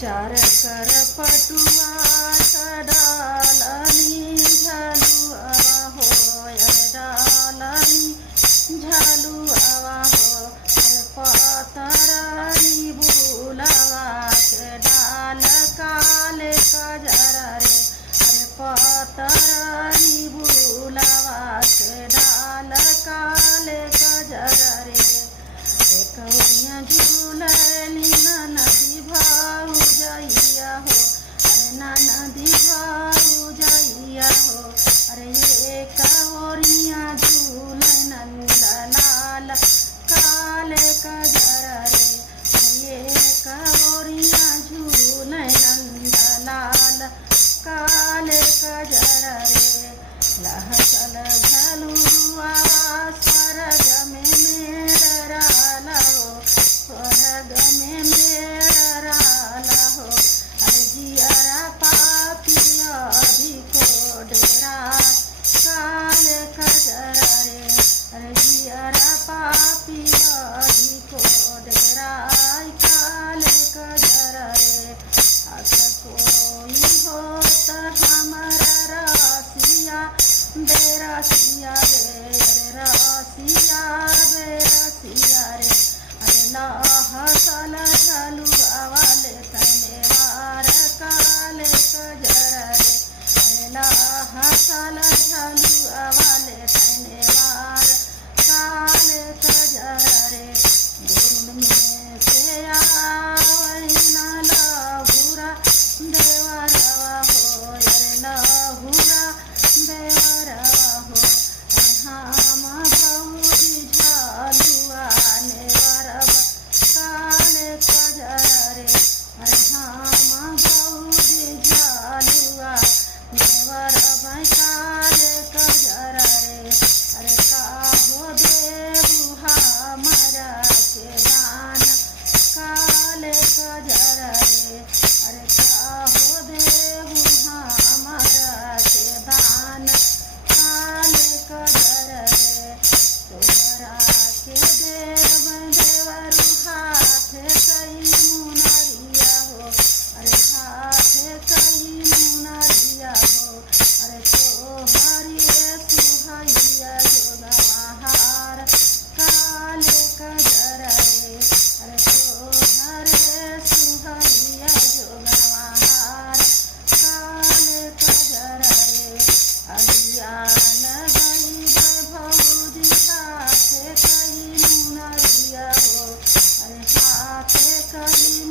चार कर पटुआ डालनी झलुआ हो डालनी झलुआ हो पतरनी बुलवा के डाल काले कजरा रे पतरनी बुलवा के डाल काले कजरा रे कौनिया झूलनी नदी भाऊ जइया हो नदी भाऊ जइया हो ये कौरिया झूल नंदलाल काले कजरा रे ये कौरिया झूल नंदलाल काले कजरा रे लहसल झलुआ स्वर्ग में मेरा हो स्वर्ग में मेरा हो जियरा पापिया को डेरा काले कजरा रे जियरा पापिया को डेरा काले कजरा रे कोई हो हमारा रसिया बेरसिया रे रसिया बेरसिया रे हसल झलुआ वाले तने वार काले कजरा रे हसल झलुआ वाले तने वार काले कजरा रे गुरुड़ में से आवैना लहुरा देवरवा हो लहुरा देवरवा हो हम भौजी झलुआ ने वरब काले कजरा रे हम भौजी झलुआ ने वरब काले कजरा रे काहो देबू हमरा के दान काले कजरा रे काहो देबू हमरा के दान काले कजरा रे तोहरा के देव देवरु हाथ कई मुनरिया हो हाथ कई मुनरिया हो तोहरी सुहैया जोगहार काले कजरा रे तोहरे सुहैया जोगहार काले कजरा रे अज्ञान गई भौजी हाथ कई मुनरिया हो हाथ कई